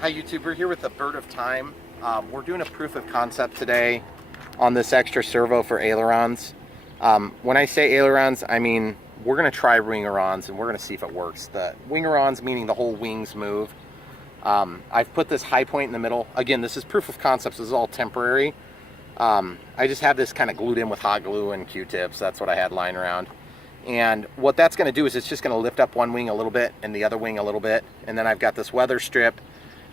Hi YouTube, we're here with the Bird of Time. We're doing a proof of concept today on this extra servo for ailerons. When I say ailerons, I mean we're going to try wingerons and we're going to see if it works. The wingerons meaning the whole wings move. I've put this high point in the middle. Again, this is proof of concept, so this is all temporary. I just have this kind of glued in with hot glue and Q-tips. That's what I had lying around. And what that's going to do is it's just going to lift up one wing a little bit and the other wing a little bit. And then I've got this weather strip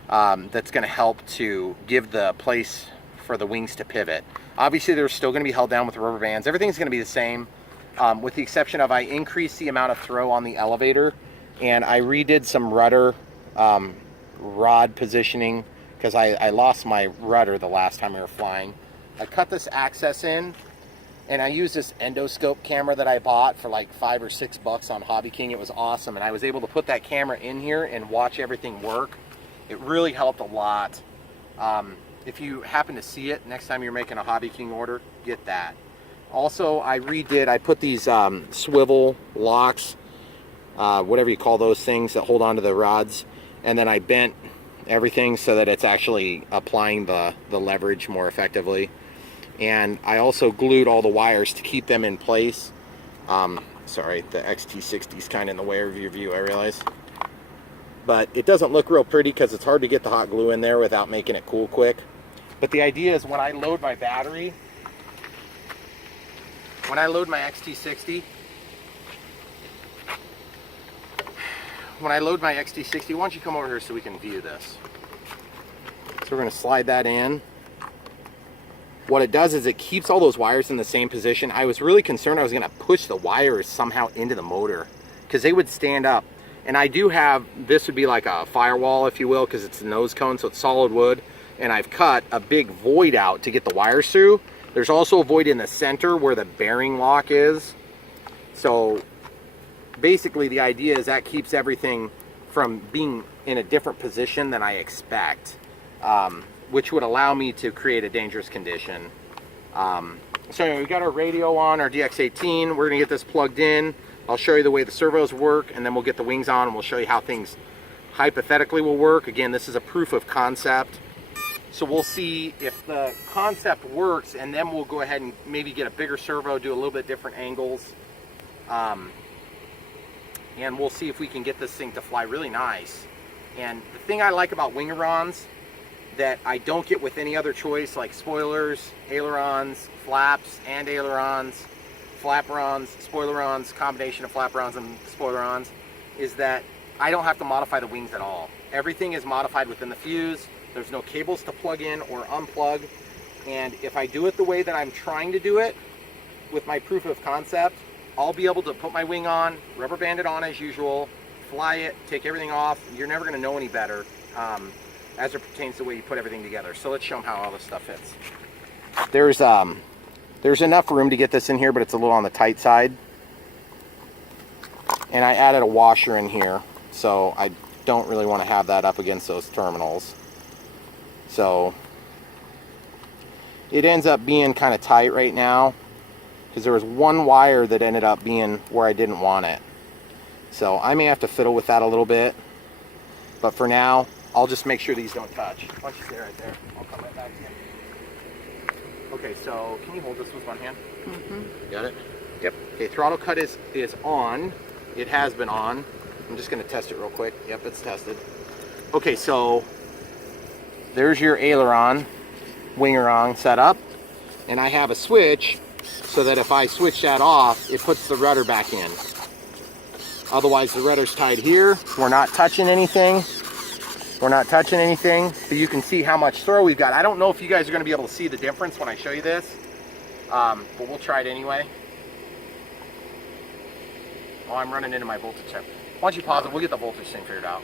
that's going to help to give the place for the wings to pivot. Obviously they're still going to be held down with rubber bands. Everything's going to be the same, with the exception of I increased the amount of throw on the elevator, and I redid some rudder rod positioning because I lost my rudder the last time we were flying. I cut this access in, and I used this endoscope camera that I bought for like $5 or $6 on Hobby King. It was awesome, and I was able to put that camera in here and watch everything work. It really helped a lot. If you happen to see it next time you're making a Hobby King order, get that. Also, I put these swivel locks, whatever you call those things that hold onto the rods, and then I bent everything so that it's actually applying the leverage more effectively. And I also glued all the wires to keep them in place. Sorry, the XT60 is kind of in the way of your view, I realize. But it doesn't look real pretty because it's hard to get the hot glue in there without making it cool quick. But the idea is when I load my battery, when I load my XT60, why don't you come over here so we can view this. So we're going to slide that in. What it does is it keeps all those wires in the same position. I was really concerned I was going to push the wires somehow into the motor because they would stand up. And I do have, this would be like a firewall, if you will, because it's a nose cone, so it's solid wood. And I've cut a big void out to get the wires through. There's also a void in the center where the bearing lock is. So basically the idea is that keeps everything from being in a different position than I expect, which would allow me to create a dangerous condition. So anyway, we got our radio on, our DX18. We're gonna get this plugged in. I'll show you the way the servos work, and then we'll get the wings on and we'll show you how things hypothetically will work. Again, this is a proof of concept. So we'll see if the concept works, and then we'll go ahead and maybe get a bigger servo, do a little bit different angles. And we'll see if we can get this thing to fly really nice. And the thing I like about wingerons that I don't get with any other choice, like spoilers, ailerons, flaps and ailerons, flaperons, spoilerons, combination of flaperons and spoilerons, is that I don't have to modify the wings at all. Everything is modified within the fuse. There's no cables to plug in or unplug. And if I do it the way that I'm trying to do it with my proof of concept, I'll be able to put my wing on, rubber band it on as usual, fly it, take everything off. You're never going to know any better as it pertains to the way you put everything together. So let's show them how all this stuff fits. There's enough room to get this in here, but it's a little on the tight side. And I added a washer in here, so I don't really want to have that up against those terminals. So it ends up being kind of tight right now because there was one wire that ended up being where I didn't want it. So I may have to fiddle with that a little bit, but for now I'll just make sure these don't touch. Why don't you stay right there? I'll come right back to you. Okay, so can you hold this with one hand? Mm-hmm. Got it? Yep. Okay, throttle cut is on. It has been on. I'm just going to test it real quick. Yep, it's tested. Okay, so there's your aileron, wingeron setup, and I have a switch so that if I switch that off, it puts the rudder back in. Otherwise, the rudder's tied here. We're not touching anything. So you can see how much throw we've got. I don't know if you guys are going to be able to see the difference when I show you this, but we'll try it anyway. Oh, I'm running into my voltage check. Why don't you pause it? We'll get the voltage thing figured out.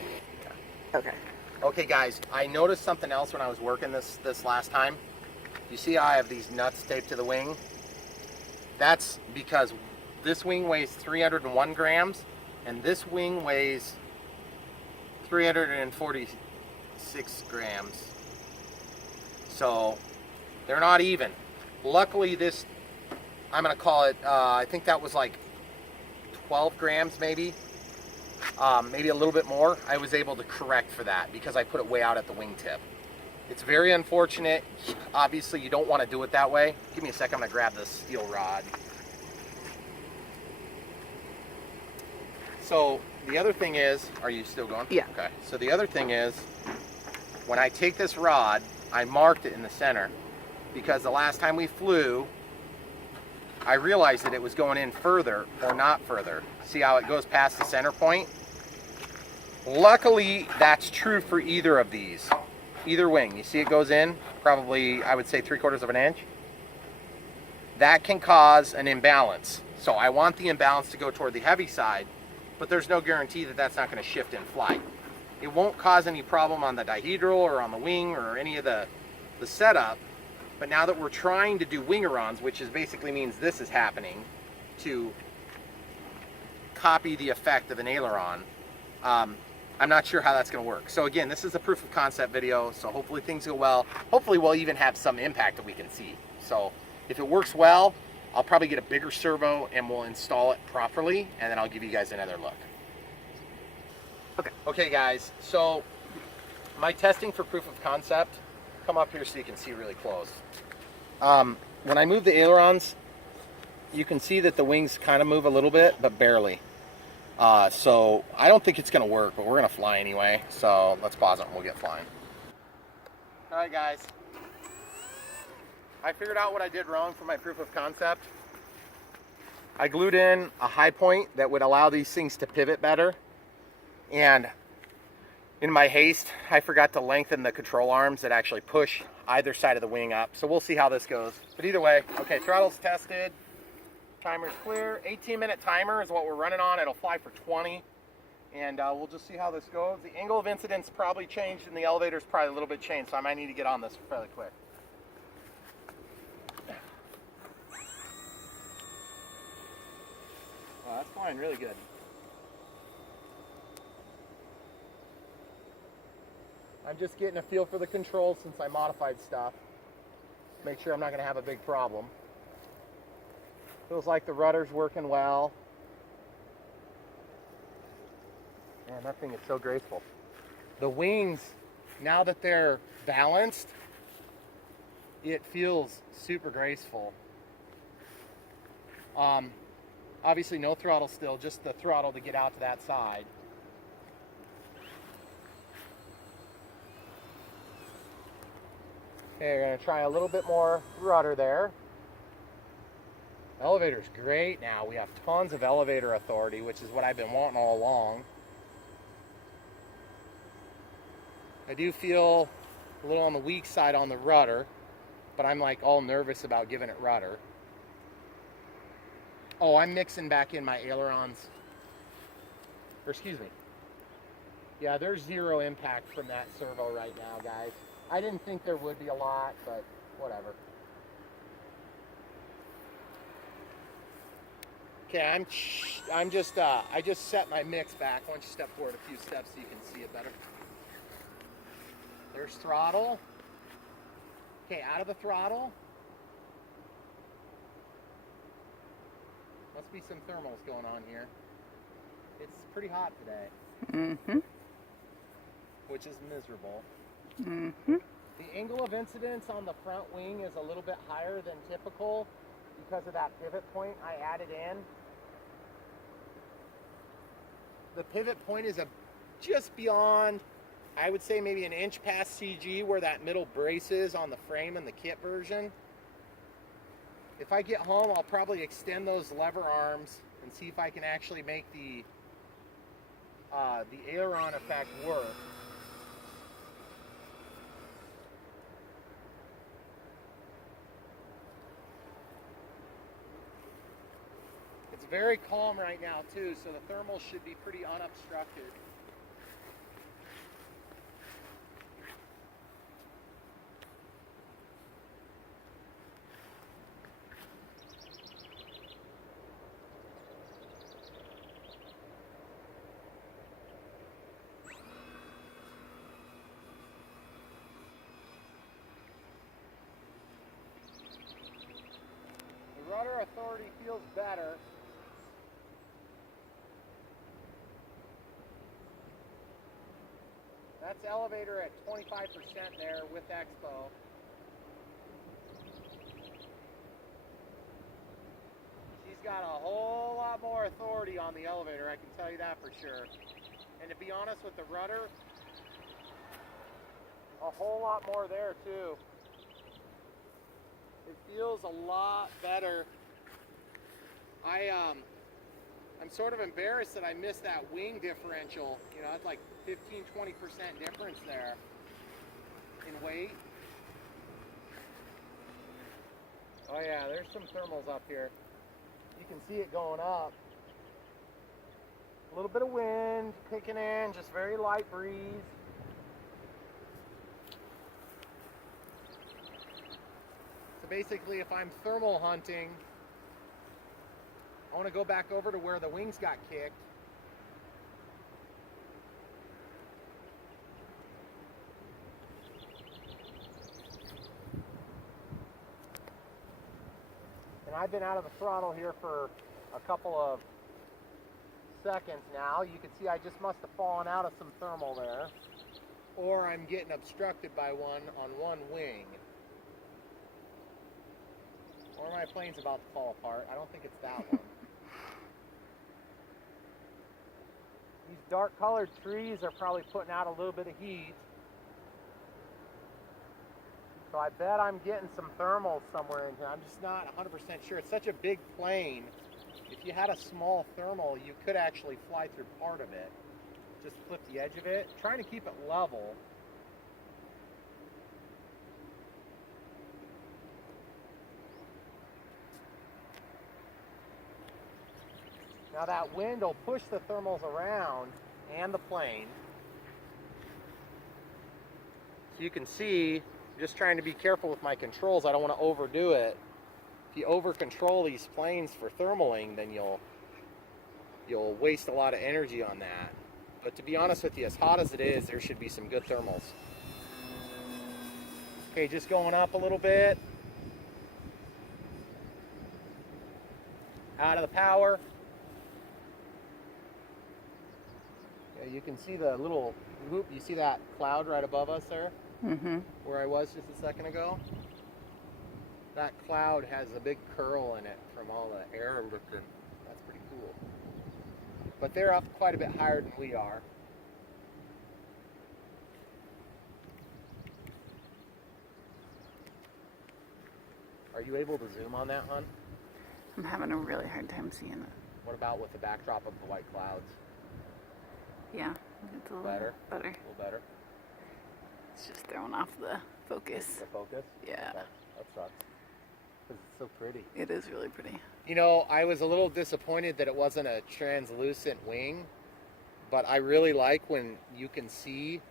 Okay. Okay, guys, I noticed something else when I was working this last time. You see how I have these nuts taped to the wing? That's because this wing weighs 301 grams, and this wing weighs 346 grams. So they're not even. Luckily this, I'm gonna call it, I think that was like 12 grams maybe. maybe a little bit more, I was able to correct for that because I put it way out at the wingtip. It's very unfortunate. Obviously, you don't want to do it that way. Give me a second, I'm going to grab this steel rod. So the other thing is, are you still going? Yeah. Okay. So the other thing is, when I take this rod, I marked it in the center because the last time we flew, I realized that it was going in further or not further. See how it goes past the center point? Luckily, that's true for either of these. Either wing. You see it goes in probably, I would say, 3/4 of an inch. That can cause an imbalance. So I want the imbalance to go toward the heavy side, but there's no guarantee that that's not going to shift in flight. It won't cause any problem on the dihedral or on the wing or any of the setup. But now that we're trying to do wing-arons, which is basically means this is happening to copy the effect of an aileron, I'm not sure how that's going to work. So again, this is a proof of concept video, so hopefully things go well. Hopefully we'll even have some impact that we can see. So if it works well, I'll probably get a bigger servo and we'll install it properly, and then I'll give you guys another look. Okay guys, so my testing for proof of concept, come up here so you can see really close. When I move the ailerons, you can see that the wings kind of move a little bit, but barely. So I don't think it's going to work, but we're going to fly anyway. So let's pause it and we'll get flying. All right, guys. I figured out what I did wrong for my proof of concept. I glued in a high point that would allow these things to pivot better. And in my haste, I forgot to lengthen the control arms that actually push either side of the wing up. So we'll see how this goes. But either way, okay, throttle's tested. Timer's clear. 18-minute timer is what we're running on. It'll fly for 20. And we'll just see how this goes. The angle of incidence probably changed and the elevator's probably a little bit changed, so I might need to get on this fairly quick. Well, that's flying really good. I'm just getting a feel for the controls since I modified stuff. Make sure I'm not going to have a big problem. Feels like the rudder's working well. Man, that thing is so graceful. The wings, now that they're balanced, it feels super graceful. Obviously no throttle still, just the throttle to get out to that side. Okay, we're going to try a little bit more rudder there. Elevator's great now. We have tons of elevator authority, which is what I've been wanting all along. I do feel a little on the weak side on the rudder, but I'm like all nervous about giving it rudder. Oh, I'm mixing back in my ailerons. Or excuse me. Yeah, there's zero impact from that servo right now, guys. I didn't think there would be a lot, but whatever. Okay, I just set my mix back. Why don't you step forward a few steps so you can see it better. There's throttle. Okay, out of the throttle. Must be some thermals going on here. It's pretty hot today. Mm-hmm. Which is miserable. Mm-hmm. The angle of incidence on the front wing is a little bit higher than typical because of that pivot point I added in. The pivot point is just beyond, I would say maybe an inch past CG where that middle brace is on the frame in the kit version. If I get home, I'll probably extend those lever arms and see if I can actually make the aileron effect work. It's very calm right now too, so the thermals should be pretty unobstructed. The rudder authority feels better. That's elevator at 25% there with Expo. She's got a whole lot more authority on the elevator, I can tell you that for sure. And to be honest with the rudder, a whole lot more there too. It feels a lot better. I'm sort of embarrassed that I missed that wing differential. You know, that's like 15-20% difference there in weight. Oh yeah, there's some thermals up here. You can see it going up. A little bit of wind kicking in, just very light breeze. So basically, if I'm thermal hunting, I want to go back over to where the wings got kicked. And I've been out of the throttle here for a couple of seconds now. You can see I just must have fallen out of some thermal there. Or I'm getting obstructed by one on one wing. Or my plane's about to fall apart. I don't think it's that one. These dark colored trees are probably putting out a little bit of heat. So I bet I'm getting some thermals somewhere in here. I'm just not 100% sure. It's such a big plane. If you had a small thermal, you could actually fly through part of it. Just flip the edge of it. Trying to keep it level. Now that wind will push the thermals around and the plane. So you can see, I'm just trying to be careful with my controls. I don't want to overdo it. If you over control these planes for thermaling, then you'll waste a lot of energy on that. But to be honest with you, as hot as it is, there should be some good thermals. Okay, just going up a little bit. Out of the power. You can see the little whoop. You see that cloud right above us there? Mm-hmm. Where I was just a second ago? That cloud has a big curl in it from all the air lifting. That's pretty cool. But they're up quite a bit higher than we are. Are you able to zoom on that one? I'm having a really hard time seeing it. What about with the backdrop of the white clouds? Yeah, it's a little Better? better. A little better? It's just throwing off the focus. The focus? Yeah. Okay. That sucks. Because it's so pretty. It is really pretty. You know, I was a little disappointed that it wasn't a translucent wing, but I really like when you can see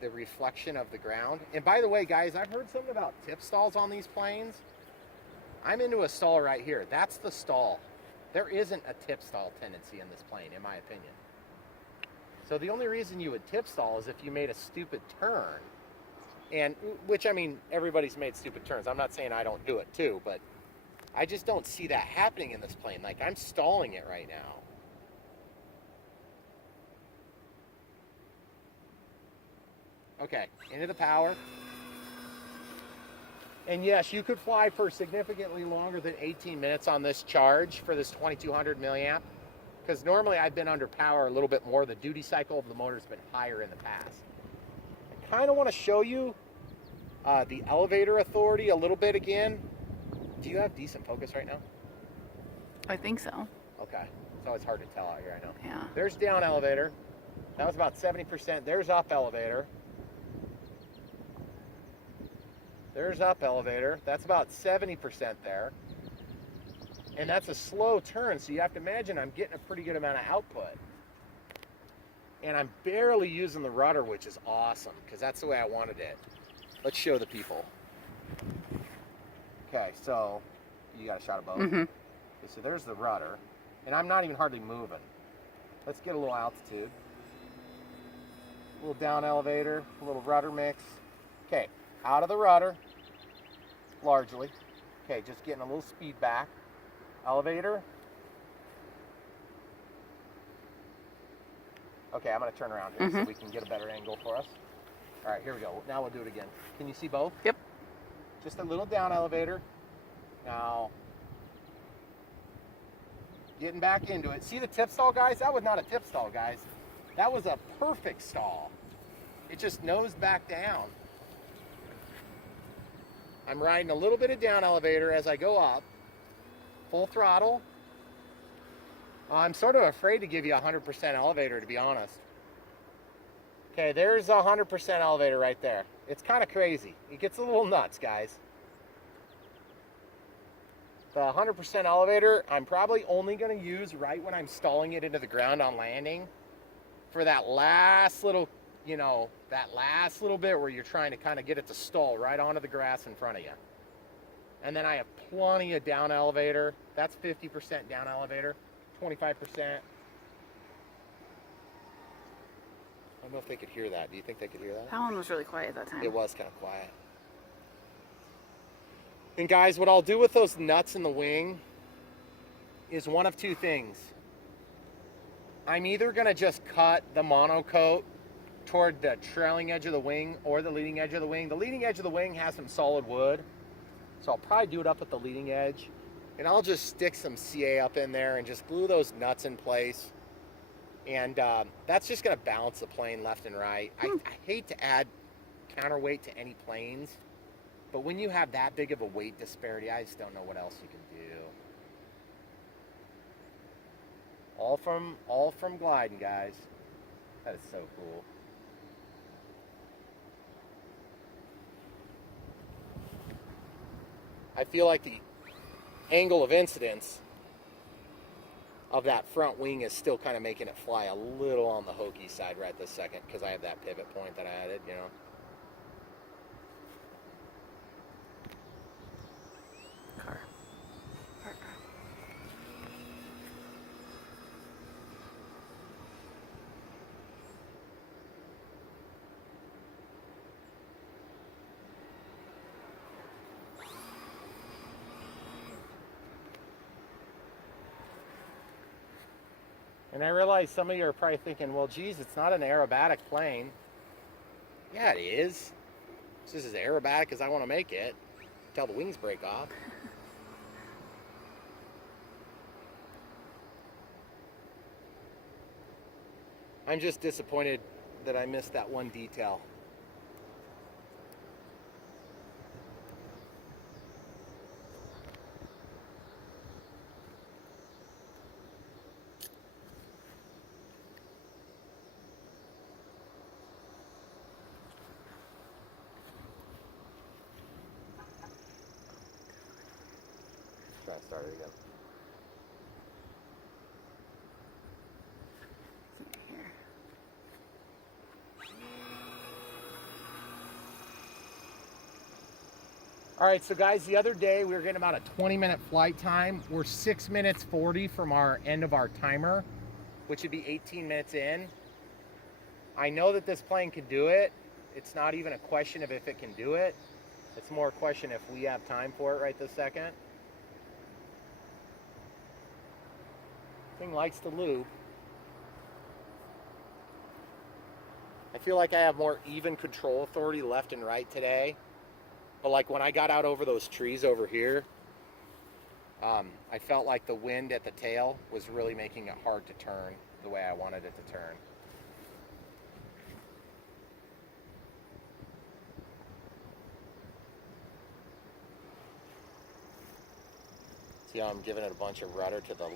the reflection of the ground. And by the way, guys, I've heard something about tip stalls on these planes. I'm into a stall right here. That's the stall. There isn't a tip stall tendency in this plane, in my opinion. So the only reason you would tip stall is if you made a stupid turn. And, which, I mean, everybody's made stupid turns. I'm not saying I don't do it too, but I just don't see that happening in this plane. Like, I'm stalling it right now. Okay, into the power. And yes, you could fly for significantly longer than 18 minutes on this charge for this 2200 milliamp. Because normally I've been under power a little bit more. The duty cycle of the motor's been higher in the past. I kind of want to show you the elevator authority a little bit again. Do you have decent focus right now? I think so. Okay. It's always hard to tell out here, I know. Yeah. There's down elevator. That was about 70%. There's up elevator. There's up elevator. That's about 70% there. And that's a slow turn, so you have to imagine I'm getting a pretty good amount of output. And I'm barely using the rudder, which is awesome, because that's the way I wanted it. Let's show the people. Okay, so you got a shot of both. Mm-hmm. Okay, so there's the rudder, and I'm not even hardly moving. Let's get a little altitude. A little down elevator, a little rudder mix. Okay, out of the rudder, largely. Okay, just getting a little speed back. Elevator. Okay, I'm going to turn around here so we can get a better angle for us. All right, here we go. Now we'll do it again. Can you see both? Yep. Just a little down elevator. Now, getting back into it. See the tip stall, guys? That was not a tip stall, guys. That was a perfect stall. It just nosed back down. I'm riding a little bit of down elevator as I go up. Full throttle. I'm sort of afraid to give you 100% elevator, to be honest. Okay, there's 100% elevator right there. It's kind of crazy. It gets a little nuts, guys. The 100% elevator, I'm probably only going to use right when I'm stalling it into the ground on landing for that last little, you know, that last little bit where you're trying to kind of get it to stall right onto the grass in front of you. And then I have plenty of down elevator. That's 50% down elevator, 25%. I don't know if they could hear that. Do you think they could hear that? That one was really quiet at that time. It was kind of quiet. And guys, what I'll do with those nuts in the wing is one of two things. I'm either going to just cut the monocoat toward the trailing edge of the wing or the leading edge of the wing. The leading edge of the wing has some solid wood, so I'll probably do it up at the leading edge. And I'll just stick some CA up in there and just glue those nuts in place. And that's just going to balance the plane left and right. I hate to add counterweight to any planes, but when you have that big of a weight disparity, I just don't know what else you can do. All from gliding, guys. That is so cool. I feel like the angle of incidence of that front wing is still kind of making it fly a little on the hokey side right this second because I have that pivot point that I added, you know. Car. And I realize some of you are probably thinking, well, geez, it's not an aerobatic plane. Yeah, it is. It's just as aerobatic as I want to make it until the wings break off. I'm just disappointed that I missed that one detail. Try to start it again. Here. All right, so guys, the other day we were getting about a 20-minute flight time. We're 6 minutes 40 from our end of our timer, which would be 18 minutes in. I know that this plane can do it. It's not even a question of if it can do it. It's more a question if we have time for it right this second. Thing likes to loop. I feel like I have more even control authority left and right today. But like when I got out over those trees over here, I felt like the wind at the tail was really making it hard to turn the way I wanted it to turn. See how I'm giving it a bunch of rudder to the...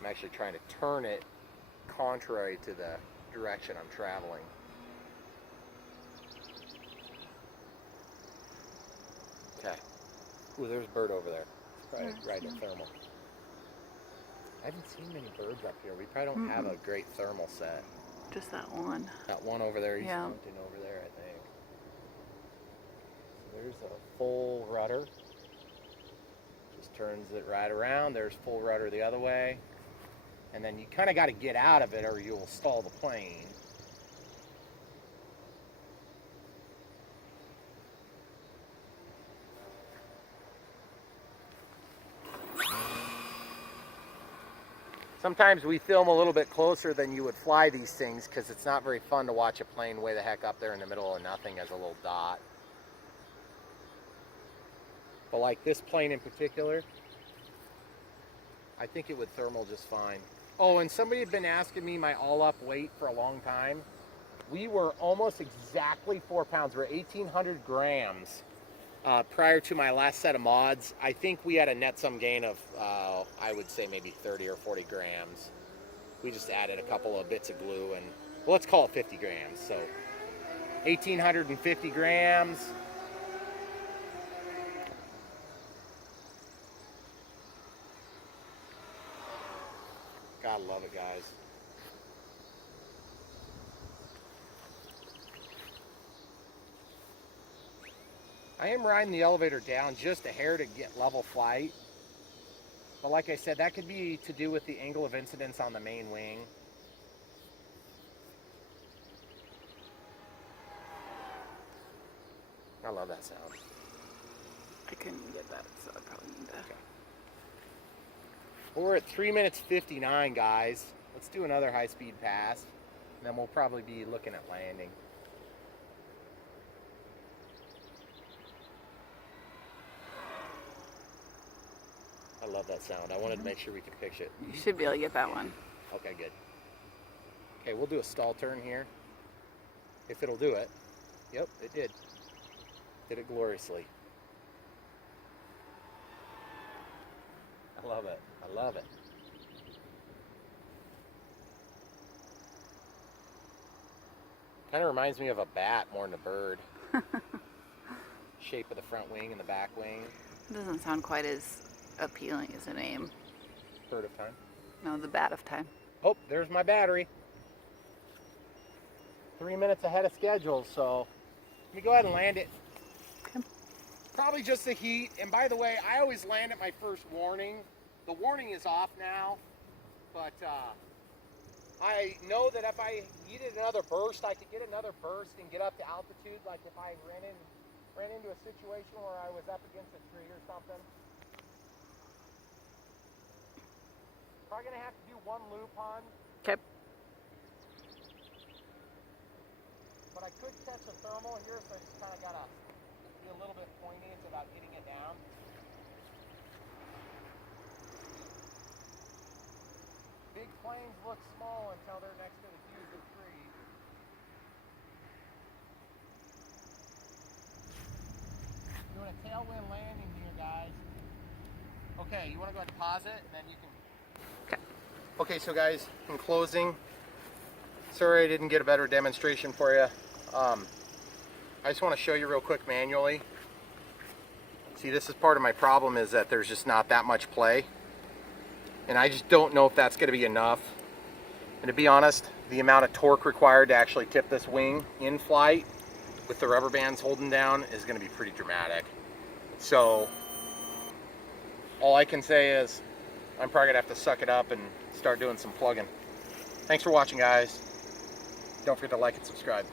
I'm actually trying to turn it contrary to the direction I'm traveling. Okay. Ooh, there's a bird over there. It's probably riding a thermal. I haven't seen many birds up here. We probably don't have a great thermal set. Just that one. That one over there, he's mounting over there, I think. So there's a full rudder. Just turns it right around. There's full rudder the other way. And then you kind of got to get out of it or you'll stall the plane. Sometimes we film a little bit closer than you would fly these things because it's not very fun to watch a plane way the heck up there in the middle of nothing as a little dot. But like this plane in particular, I think it would thermal just fine. Oh, and somebody had been asking me my all-up weight for a long time. We were almost exactly 4 pounds. We're 1,800 grams prior to my last set of mods. I think we had a net sum gain of, I would say maybe 30 or 40 grams. We just added a couple of bits of glue and, well, let's call it 50 grams. So 1,850 grams. Gotta love it, guys. I am riding the elevator down just a hair to get level flight. But like I said, that could be to do with the angle of incidence on the main wing. I love that sound. I couldn't get that, so I probably need to. Okay. We're at 3 minutes 59, guys. Let's do another high-speed pass, and then we'll probably be looking at landing. I love that sound. I wanted to make sure we could picture it. You should be able to get that one. Okay, good. Okay, we'll do a stall turn here. If it'll do it. Yep, it did. Did it gloriously. I love it. I love it. Kind of reminds me of a bat more than a bird. Shape of the front wing and the back wing. It doesn't sound quite as appealing as a name. Bird of time. No, the bat of time. Oh, there's my battery. 3 minutes ahead of schedule, so let me go ahead and land it. Okay. Probably just the heat. And by the way, I always land at my first warning. The warning is off now, but I know that if I needed another burst, I could get another burst and get up to altitude. Like if I ran into a situation where I was up against a tree or something. Probably gonna have to do one loop on. Okay. But I could catch a thermal here, so I just kind of gotta be a little bit pointy about getting it down. Big planes look small until they're next to the huge tree. Doing a tailwind landing here, guys. Okay, you want to go ahead and pause it, and then you can. Okay, so guys, in closing, sorry I didn't get a better demonstration for you. I just want to show you real quick manually. See, this is part of my problem, is that there's just not that much play. And I just don't know if that's going to be enough. And to be honest, the amount of torque required to actually tip this wing in flight with the rubber bands holding down is going to be pretty dramatic. So all I can say is I'm probably going to have to suck it up and start doing some plugging. Thanks for watching, guys. Don't forget to like and subscribe.